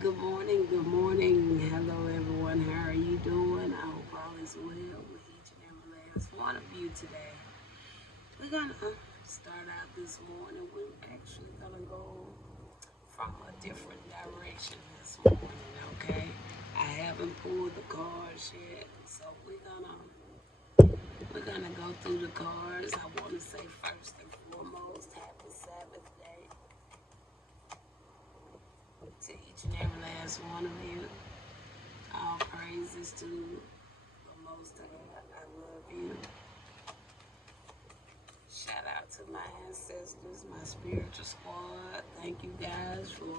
Good morning, good morning. Hello, everyone. How are you doing? I hope all is well with each and every last one of you today. We're gonna start out this morning. We're actually gonna go from a different direction this morning, okay? I haven't pulled the cards yet, so we're gonna go through the cards. I wanna say first and foremost, happy Sabbath day to each and every last one of you. All praises to the Most High. I love you. Shout out to my ancestors, my spiritual squad. Thank you guys for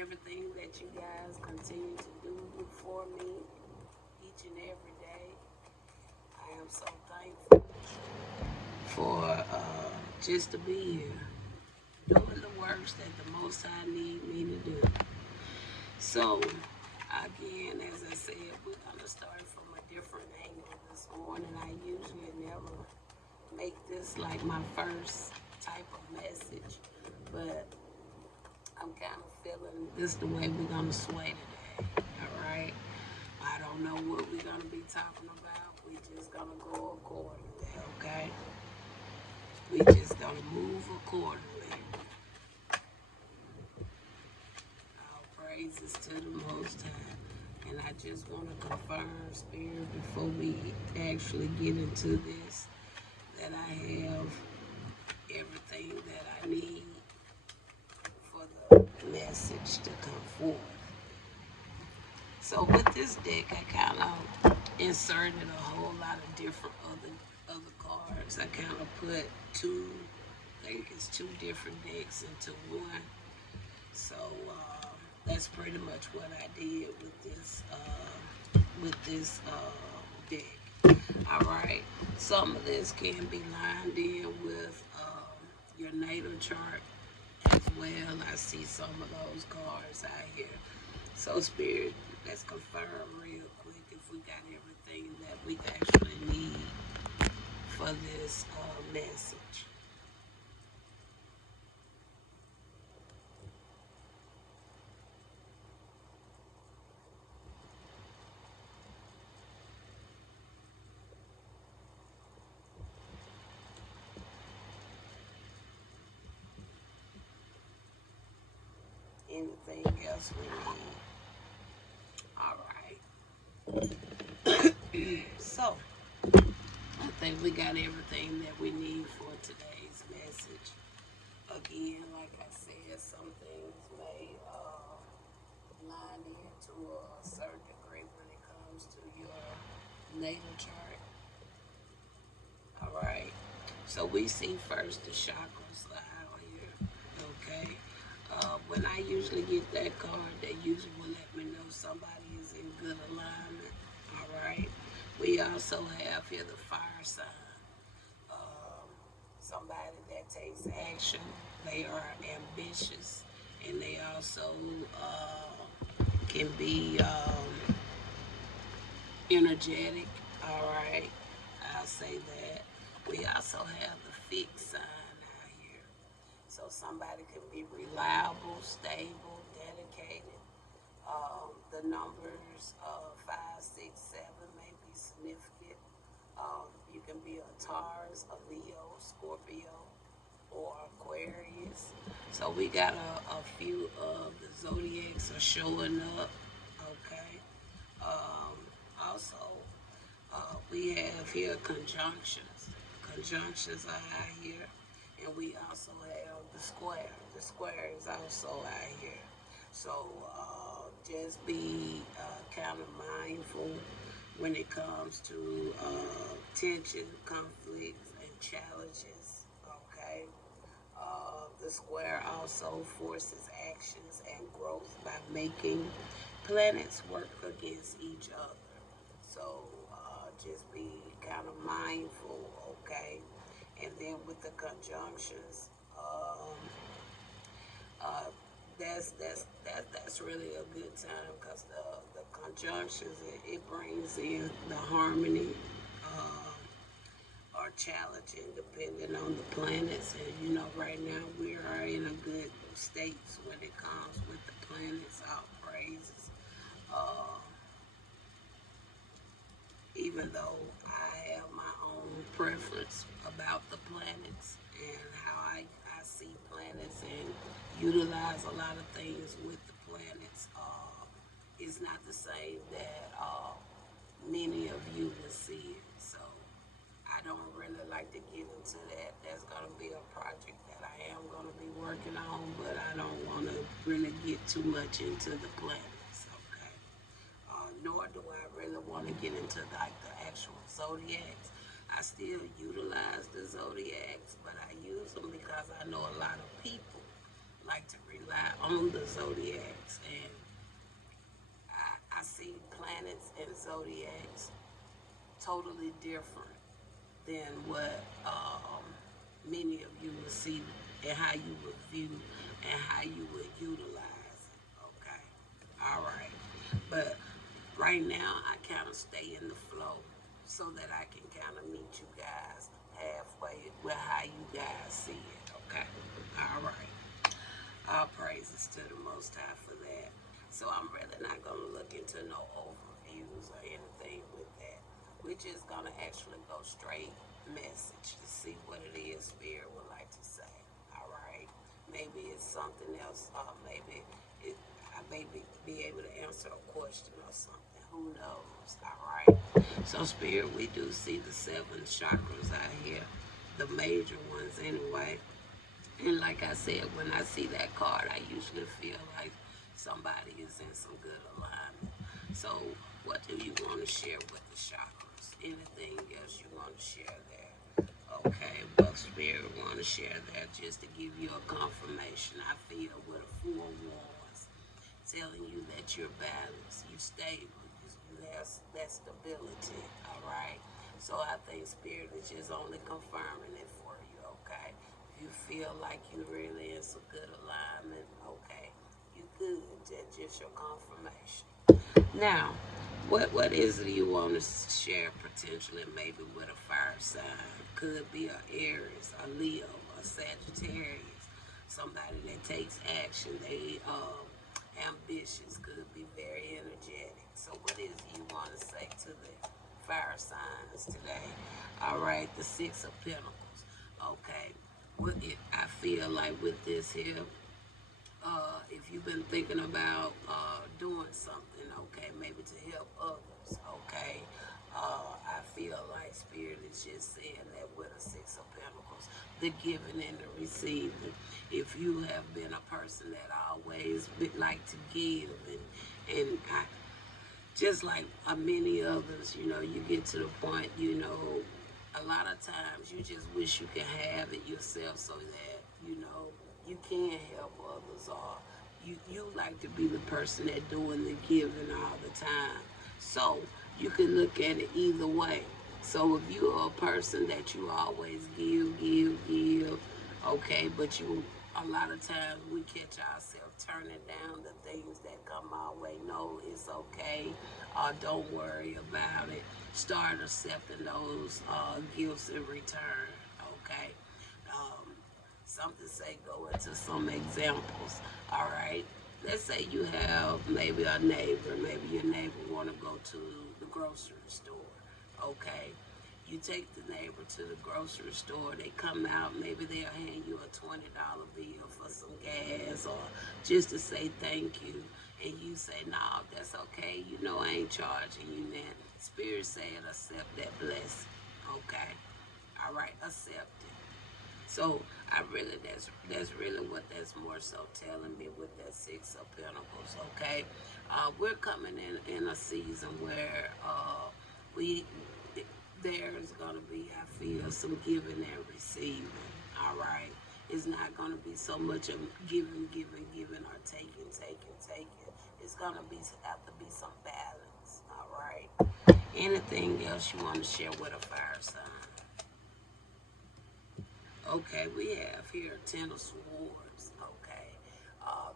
everything that you guys continue to do for me each and every day. I am so thankful for just to be here, doing the works that the Most High need me to do. So, again, as I said, we're going to start from a different angle this morning. I usually never make this like my first type of message, but I'm kind of feeling this the way we're going to sway today. All right? I don't know what we're going to be talking about. We just going to go accordingly, okay? We just going to move accordingly. All praises to the Most High. And I just want to confirm, Spirit, before we actually get into this, that I have everything that I need for the message to come forth. So with this deck, I kind of inserted a whole lot of different other cards. I kind of put I think it's two different decks into one. So that's pretty much what I did with this deck. All right. Some of this can be lined in with your natal chart as well. I see some of those cards out here. So, Spirit, let's confirm real quick if we got everything that we actually need for this message. Anything else we need? All right. So, I think we got everything that we need for today's message. Again, like I said, some things may line into a certain degree when it comes to your natal chart. All right. So we see first the chakras out here. Okay. When I usually get that card, they usually will let me know somebody is in good alignment. All right. We also have here the fire sign. Um, Somebody that takes action. They are ambitious, and they also can be energetic. All right, I'll say that. We also have the fixed sign out here. So somebody can be reliable, stable, dedicated. The numbers 5, 6, 7 may be significant. You can be a Taurus, a Leo, Scorpio, or Aquarius. So we got a few of the zodiacs are showing up. Okay. Um, Also, we have here conjunctions. Conjunctions are out here. And we also have the square. The square is also out here. So just be kind of mindful when it comes to tension, conflicts, and challenges. Okay. The square also forces actions and growth by making planets work against each other. So just be kind of mindful, okay? And then with the conjunctions, uh, that's really a good time because the conjunctions it brings in the harmony. Uh, are challenging depending on the planets. And you know, right now we are in a good state when it comes with the planets. All even though I have my own preference about the planets and how I see planets and utilize a lot of things with the planets, it's not the same that many of you will see it. So I don't really like to get into that. That's going to be a project that I am going to be working on, but I don't want to really get too much into the planets, okay? Nor do I really want to get into like the actual zodiacs. I still utilize the zodiacs, but I use them because I know a lot of people like to rely on the zodiacs, and I see planets and zodiacs totally different than what many of you will see and how you would view and how you would utilize it. Okay, all right. But right now, I kind of stay in the flow so that I can kind of meet you guys halfway with how you guys see it. Okay, all right. All praises to the Most High for that. So I'm really not going to look into no overviews or anything with that. We're just going to actually go straight message to see what it is Spirit would like to say. All right. Maybe it's something else. Maybe I may be able to answer a question or something. Who knows? All right. So Spirit, we do see the 7 chakras out here, the major ones anyway. And like I said, when I see that card, I usually feel like somebody is in some good alignment. So, what do you want to share with the chakras? Anything else you want to share there? Okay, well, Spirit want to share that just to give you a confirmation. I feel with a 4 wands telling you that you're balanced, you're stable, you have that stability, all right? So I think Spirit is just only confirming it for you, okay? If you feel like you're really in some good alignment, okay, you good. That's just your confirmation. Now, what is it you want to share potentially maybe with a fire sign? Could be a Aries, a Leo, a Sagittarius, somebody that takes action. They ambitious, could be very energetic. So what is it you want to say to the fire signs today? All right, the 6 of Pentacles. Okay, I feel like with this here, if you've been thinking about doing something, okay, maybe to help others, okay, I feel like Spirit is just saying that with a 6 of Pentacles, the giving and the receiving. If you have been a person that always like to give, and just like many others, you get to the point, a lot of times you just wish you could have it yourself so that, you can help others, or you like to be the person that doing the giving all the time. So you can look at it either way. So if you're a person that you always give, okay, but a lot of times we catch ourselves turning down the things that come our way. No, it's okay. Don't worry about it. Start accepting those gifts in return. Okay. Um, Something say go into some examples. All right. Let's say you have maybe a neighbor. Maybe your neighbor want to go to the grocery store. Okay. You take the neighbor to the grocery store. They come out. Maybe they'll hand you a $20 bill for some gas, or just to say thank you. And you say, no, that's okay. I ain't charging you that. Spirit saying accept that blessing. Okay. All right. Accept it. So I really, that's really what that's more so telling me with that 6 of Pentacles. Okay, we're coming in a season where we there's gonna be, I feel, some giving and receiving. All right, it's not gonna be so much of giving, or taking. It's gonna have to be some balance. All right. Anything else you want to share with a fire sign? Okay, we have here 10 of Swords. Okay,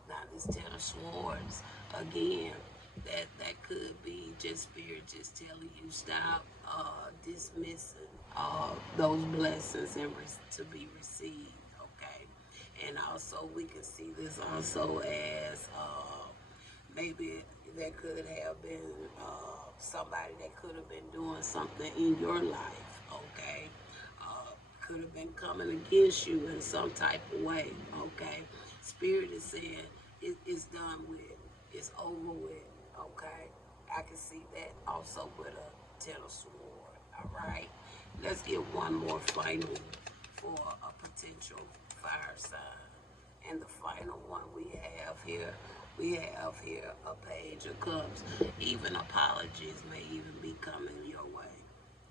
now this 10 of Swords, again, that could be just Spirit just telling you stop dismissing those blessings and to be received. Okay, and also we can see this also as Maybe there could have been somebody that could have been doing something in your life, okay? Uh, could have been coming against you in some type of way, okay? Spirit is saying it's done with, it's over with, okay? I can see that also with a Ten of Sword, all right? Let's get one more final for a potential fire sign. And the final one we have here a page of cups. Even apologies may even be coming your way.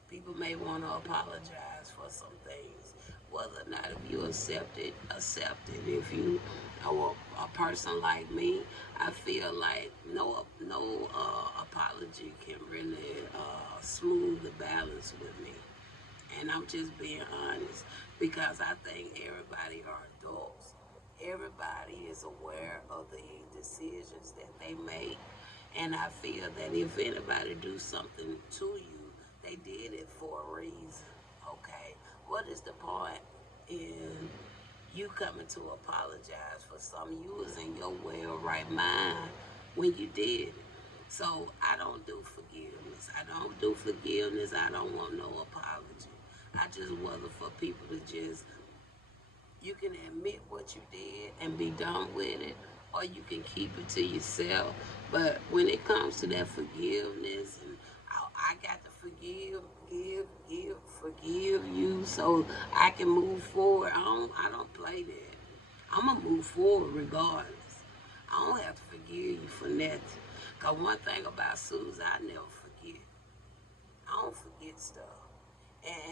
People may want to apologize for some things. Whether or not if you accept it, accept it. If you are a person like me, I feel like no apology can really smooth the balance with me. And I'm just being honest because I think everybody are adults. Everybody is aware of the decisions that they make. And I feel that if anybody do something to you, they did it for a reason. Okay? What is the point in you coming to apologize for something you was in your well right mind when you did it? So I don't do forgiveness. I don't do forgiveness. I don't want no apology. I just want for people to just, you can admit what you did and be done with it, or you can keep it to yourself. But when it comes to that forgiveness, and I got to forgive you so I can move forward. I don't play that. I'm gonna move forward regardless. I don't have to forgive you for nothing. Cause one thing about Susan, I never forget. I don't forget stuff.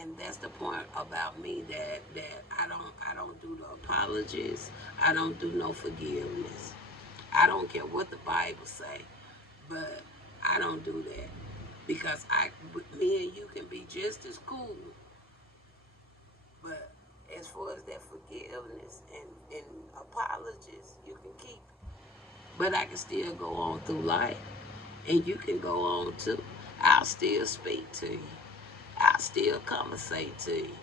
And that's the point about me that I don't do the apologies. I don't do no forgiveness. I don't care what the Bible say, but I don't do that because me and you can be just as cool, but as far as that forgiveness and apologies, you can keep it. But I can still go on through life, and you can go on too. I'll still speak to you. I'll still conversate to you.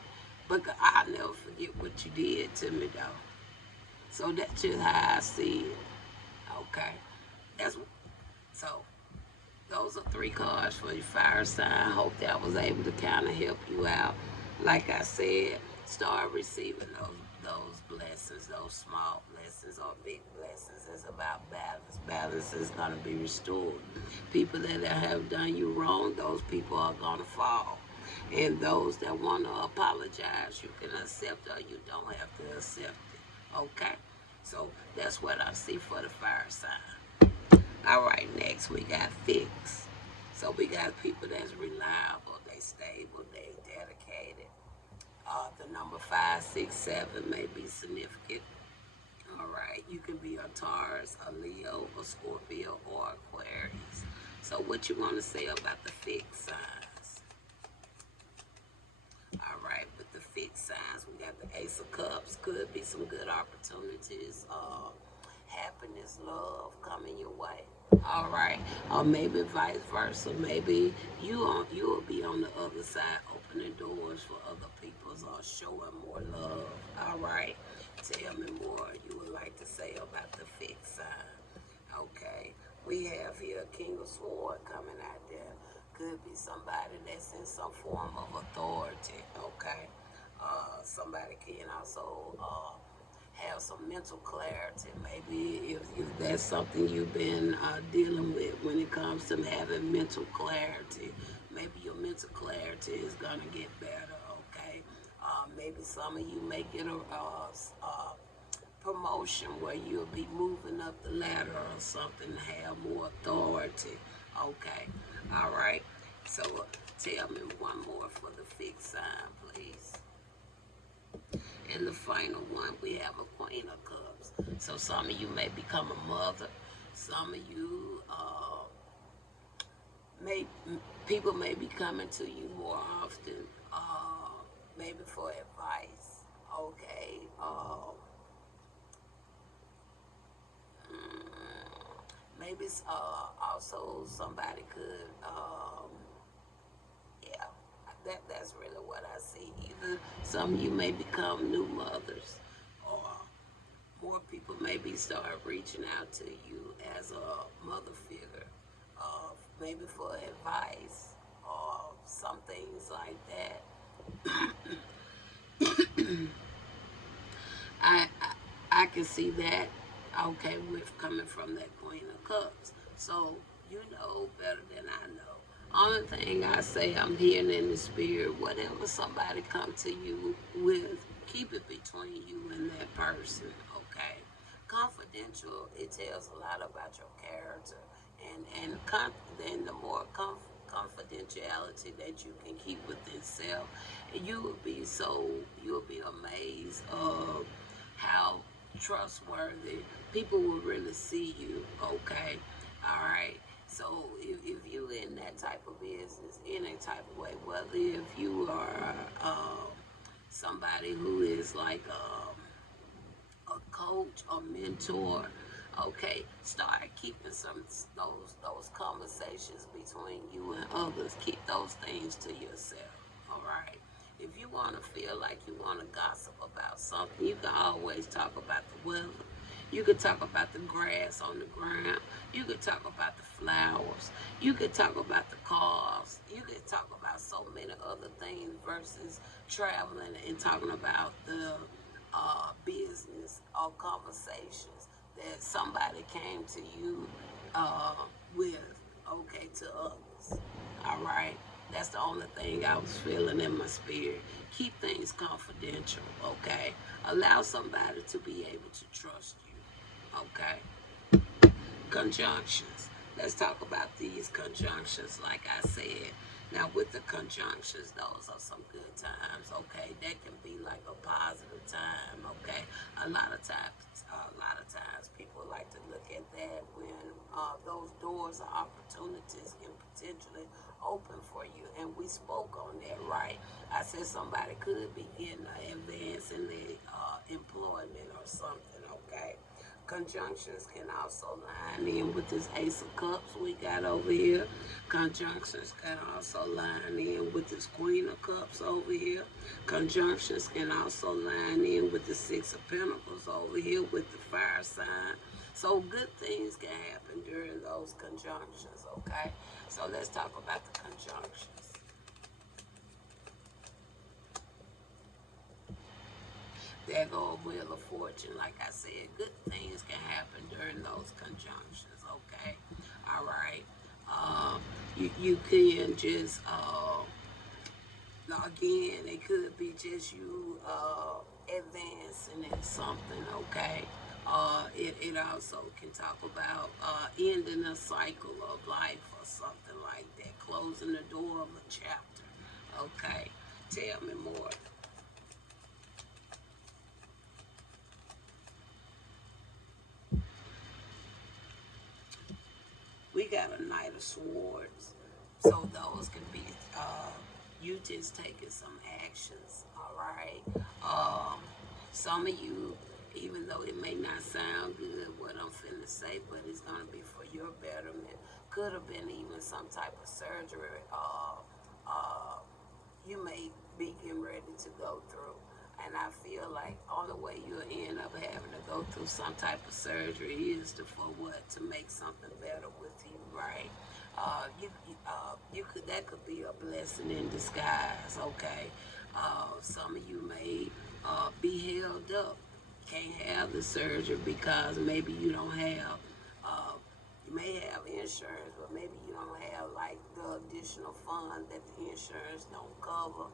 But I'll never forget what you did to me, though. So that's just how I see it. Okay. That's so. Those are three cards for your fire sign. I hope that was able to kind of help you out. Like I said, start receiving those blessings, those small blessings or big blessings. It's about balance. Balance is gonna be restored. People that have done you wrong, those people are gonna fall. And those that want to apologize, you can accept or you don't have to accept it. Okay? So that's what I see for the fire sign. All right, next we got fixed. So we got people that's reliable, they stable, they dedicated. The number 5, 6, 7 may be significant. All right, you can be a Taurus, a Leo, a Scorpio, or Aquarius. So what you want to say about the fixed signs? All right, with the fixed signs, we got the Ace of Cups. Could be some good opportunities, happiness, love coming your way. All right, or maybe vice versa. Maybe you'll be on the other side, opening doors for other people or showing more love. All right, tell me more you would like to say about the fixed sign. Okay, we have here King of Sword coming out there. Could be somebody that's in some form of authority. Okay, somebody can also have some mental clarity. Maybe if that's something you've been dealing with when it comes to having mental clarity, maybe your mental clarity is going to get better, okay? Maybe some of you may get a promotion where you'll be moving up the ladder or something to have more authority, okay? All right? So tell me one more for the fixed sign, please. And the final one, we have a Queen of Cups. So some of you may become a mother. Some of you may people may be coming to you more often, maybe for advice. Okay. Maybe also somebody could yeah, that's really what I see. Either some of you may become new mothers, or more people maybe start reaching out to you as a mother maybe for advice or some things like that. I can see that, okay, with coming from that Queen of Cups. So you know better than I know. Only thing I say, I'm hearing in the spirit, whatever somebody come to you with, keep it between you and that person, okay? Confidential, it tells a lot about your character, then the more confidentiality that you can keep within self, you will be so you'll be amazed of how trustworthy people will really see you. Okay, all right. So if you in that type of business, any type of way, whether if you are somebody who is like a coach or mentor, okay, start keeping some those conversations between you and others. Keep those things to yourself. All right. If you want to feel like you want to gossip about something, you can always talk about the weather. You could talk about the grass on the ground. You could talk about the flowers. You could talk about the cars. You could talk about so many other things versus traveling and talking about the business or conversations that somebody came to you uh, with, okay, to others. All right. That's the only thing I was feeling in my spirit. Keep things confidential, okay? Allow somebody to be able to trust you, okay? Conjunctions. Let's talk about these conjunctions, like I said. Now, with the conjunctions, those are some good times, okay? That can be like a positive time, okay? A lot of times, people like to look at that when those doors or opportunities can potentially open for you. And we spoke on that, right? I said somebody could be getting an advance in their employment or something, okay? Conjunctions can also line in with this Ace of Cups we got over here. Conjunctions can also line in with this Queen of Cups over here. Conjunctions can also line in with the Six of Pentacles over here with the fire sign. So good things can happen during those conjunctions, okay? So let's talk about the conjunctions. There go a wheel of fortune. Like I said, good things can happen during those conjunctions, okay? All right. You can just, again, it could be just you advancing in something, okay? It also can talk about ending a cycle of life or something like that, closing the door of a chapter, okay? Tell me more. We got a Knight of Swords. So those can be you just taking some actions, all right? Um, some of you, even though it may not sound good what I'm finna say, but it's gonna be for your betterment. Could have been even some type of surgery uh, you may be getting ready to go through. And I feel like only way you'll end up having to go through some type of surgery is for what? To make something better with you, right? You could that could be a blessing in disguise, okay? Some of you may be held up, can't have the surgery because maybe you don't have uh, you may have insurance, but maybe you don't have like the additional fund that the insurance don't cover.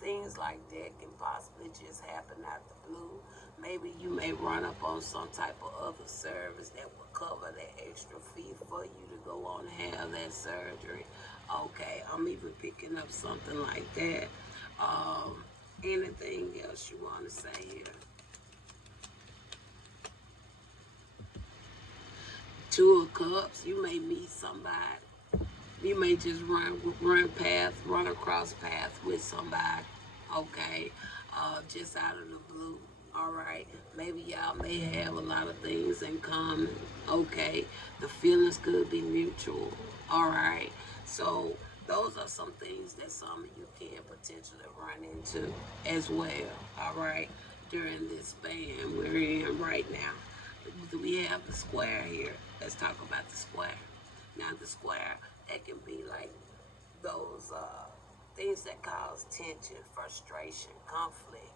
Things like that can possibly just happen out the blue. Maybe you may run up on some type of other service that will cover that extra fee for you to go on and have that surgery. Okay, I'm even picking up something like that. Anything else you want to say here? Two of Cups, you may meet somebody. You may just run across paths with somebody, okay, just out of the blue, all right. Maybe y'all may have a lot of things in common, okay. The feelings could be mutual, all right. So those are some things that some of you can potentially run into as well, all right, during this span we're in right now. We have the square here. Let's talk about the square. Now the square, that can things that cause tension, frustration, conflict.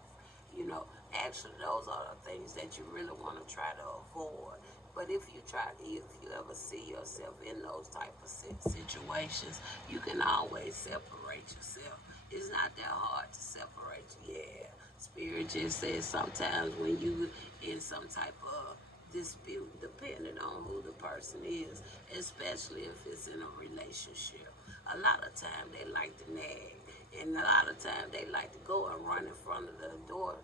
You know, actually, those are the things that you really want to try to avoid. But if you ever see yourself in those type of situations, you can always separate yourself. It's not that hard to separate you. Yeah, Spirit just says sometimes when you in some type of dispute, depending on who the person is, especially if it's in a relationship. A lot of time they like to nag, and a lot of time they like to go and run in front of the door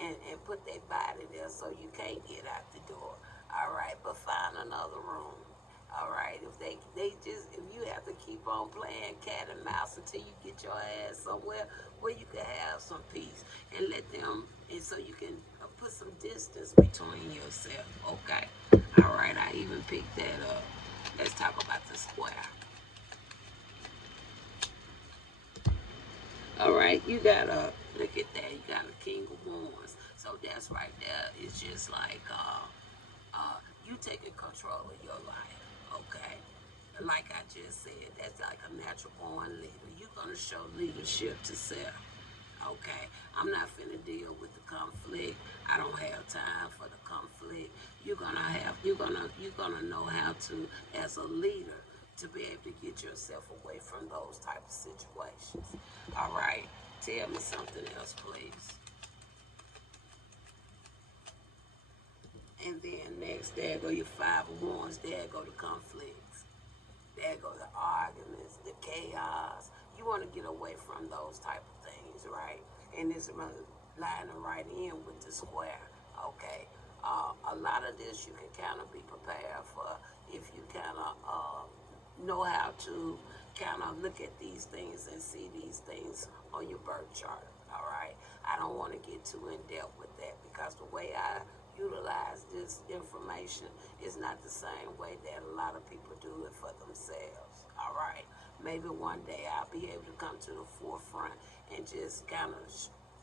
and put their body there so you can't get out the door. All right, but find another room. All right, if you have to keep on playing cat and mouse until you get your ass somewhere where you can have some peace and let them, and so you can put some distance between yourself. Okay, all right, I even picked that up. Let's talk about the square. All right, you gotta look at that. You got a king of wands, so that's right there. It's just like you taking control of your life. Okay, like I just said, that's like a natural born leader. You're gonna show leadership to self. Okay, I'm not finna deal with the conflict. I don't have time for the conflict. You're gonna know how to, as a leader, to be able to get yourself away from those type of situations. All right, tell me something else, please. And then next, there go your five of wands. There go the conflicts. There go the arguments, the chaos. You want to get away from those type of things, right? And it's lining right in with the square, okay? A lot of this you can kind of be prepared for if you kind of know how to kind of look at these things and see these things on your birth chart, all right? I don't want to get too in depth with that because the way I utilize this information is not the same way that a lot of people do it for themselves. All right. Maybe one day I'll be able to come to the forefront and just kind of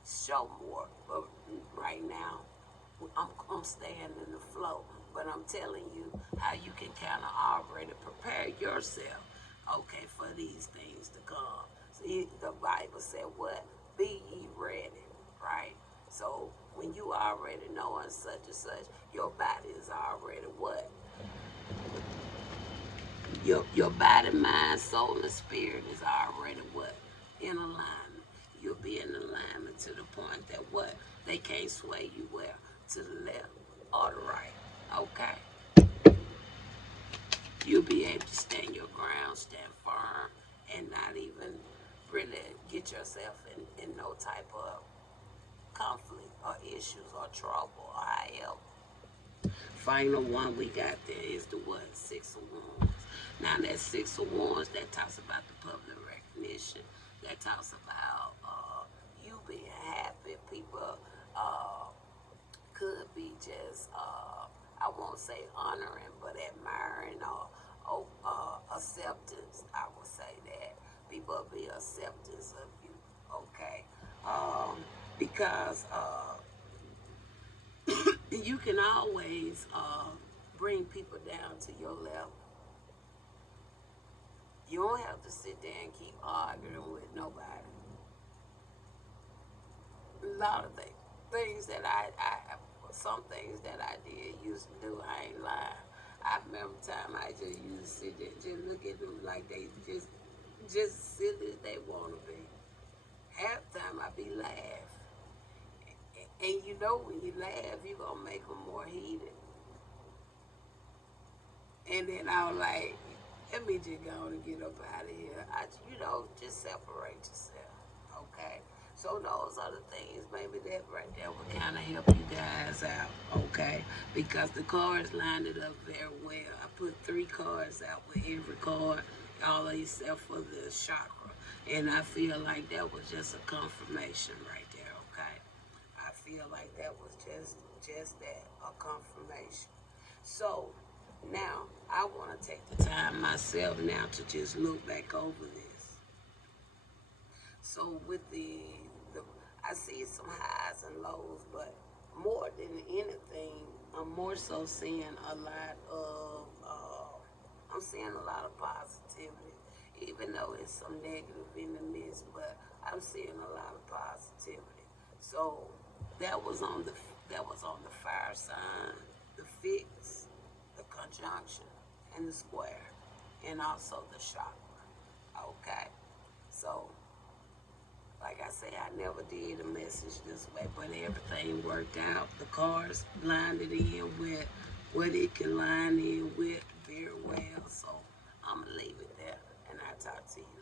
show more. But right now, I'm staying in the flow. But I'm telling you how you can kind of already prepare yourself, okay, for these things to come. See, the Bible said what? Be ye ready, right? So when you already knowing such and such, your body is already what? Your body, mind, soul, and spirit is already what? In alignment. You'll be in alignment to the point that what? They can't sway you where? To the left or the right. Okay? You'll be able to stand your ground, stand firm, and not even really get yourself in no type of conflict or issues or trouble or however. Final one we got there is the what? Six of Wands. Now that Six of Wands, that talks about the public recognition. That talks about you being happy. People could be just, I won't say honoring, but admiring or acceptance. I would say that. People will be acceptance of you, okay? Because you can always bring people down to your level. You don't have to sit there and keep arguing with nobody. A lot of things that some things that I did used to do, I ain't lying. I remember time I just used to sit there and just look at them like they just silly as they want to be. Half the time I be laughing. And you know when you laugh, you're going to make them more heated. And then I was like, let me just go and get up out of here. Just separate yourself, okay? So those are the things, maybe that right there will kind of help you guys out, okay? Because the cards lined it up very well. I put 3 cards out with every card, all except for the chakra. And I feel like that was just a confirmation right there, okay? I feel like that was just that, a confirmation. So now I want to take the time myself now to just look back over this. So with I see some highs and lows, but more than anything, I'm more so seeing a lot of, I'm seeing a lot of positivity, even though it's some negative in the midst, but I'm seeing a lot of positivity. So that was on the fire sign, the fix, the conjunction, and the square, and also the chakra. Okay, so like I say, I never did a message this way, but everything worked out. The cards blinded in with what it can line in with very well. So I'm gonna leave it there, and I'll talk to you